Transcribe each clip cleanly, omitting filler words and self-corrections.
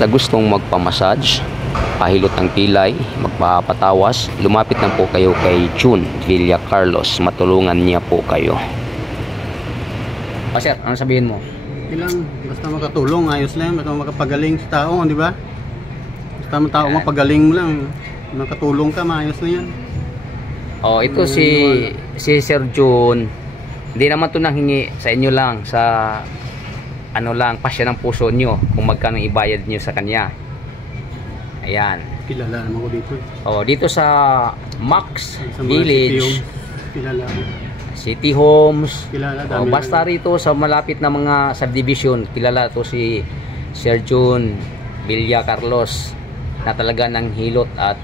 Sa gustong magpamassage, pahilot ng pilay, magpapatawas, lumapit na po kayo kay June Villa Carlos. Matulungan niya po kayo. Sir, ano sabihin mo? Ilang, basta makatulong, ayos lang, basta makapagaling sa tao, di ba? Basta ang tao mapagaling mo lang, makatulong ka, maayos na yan. Oh, ito si Sir June. Hindi naman ito nanghingi sa inyo lang, sa ano lang, pasya ng puso nyo, kung magkano ibayad nyo sa kanya. Ayan. Kilala naman ko dito. Oh, dito sa Max sa Village, kilala. City Homes. Kilala, Oh, basta rito sa malapit na mga subdivision, kilala to si Sir June Villa Carlos, na talaga ng hilot at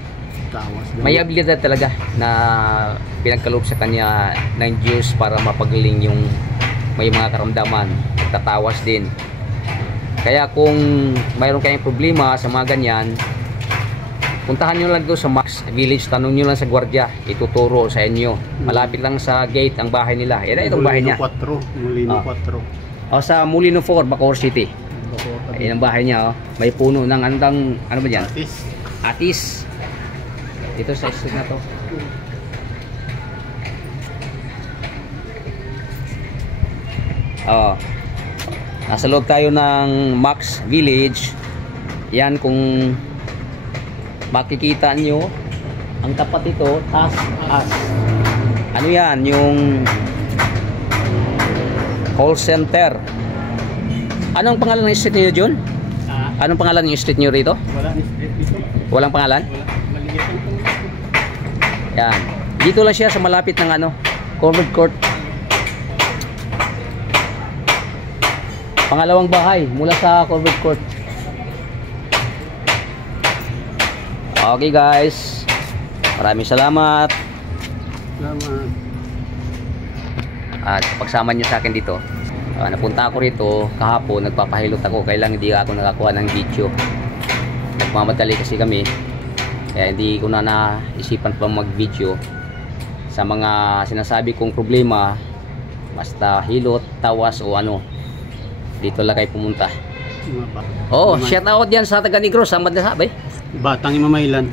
tawas. May abilidad talaga na pinagkaloob sa kanya ng Diyos para mapagaling yung may mga karamdaman, tatawas din. Kaya kung mayroon kayong problema sa mga ganyan, puntahan nyo lang doon sa Max Village, tanong nyo lang sa gwardiya, ituturo sa inyo. Malapit lang sa gate ang bahay nila. Yan itong bahay niya. Molino 4. O sa Molino 4, Bacoor City. Ayan ang bahay niya. May puno ng ano ba yan? Atis. Ito sa street na to. Nasa loob tayo ng Max Village. Yan, kung makikita nyo ang tapat ito, taas. Ano yan? Yung call center. Anong pangalan ng street nyo, John? Anong pangalan ng street nyo rito? Wala ni street dito. Walang pangalan? Wala. Yan. Dito lang siya sa malapit ng ano, covered court. Pangalawang bahay mula sa covered court. Okay guys, maraming salamat. Salamat. At pagsama nyo sa akin dito. Napunta ako rito kahapon, nagpapahilot ako, kaya lang hindi ako nakakuha ng video. Nagmamadali kasi kami, kaya hindi ko na naisipan pa mag video sa mga sinasabi kong problema. Basta hilot, tawas o ano, dito lang kayo pumunta. Shout out yan sa taga Negros, samad na sabi. Batang Himamaylan.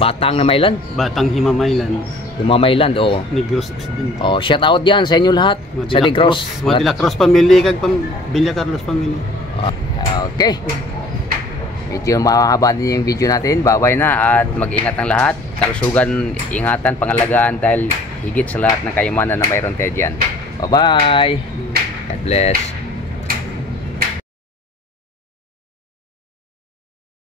Batang na Maylan? Batang Himamaylan. Himamaylan, oo. Negros Occidente. Shout out yan sa inyo lahat. Sa Negros. Madila Cross family, kag Villa Carlos family. Okay. Medyo mahaba din yung video natin. Bye-bye na at mag-ingat ang lahat. Kalusugan, ingatan, pangalagaan dahil higit sa lahat ng kayamanan na mayroon tayo dyan. Bye-bye. God bless.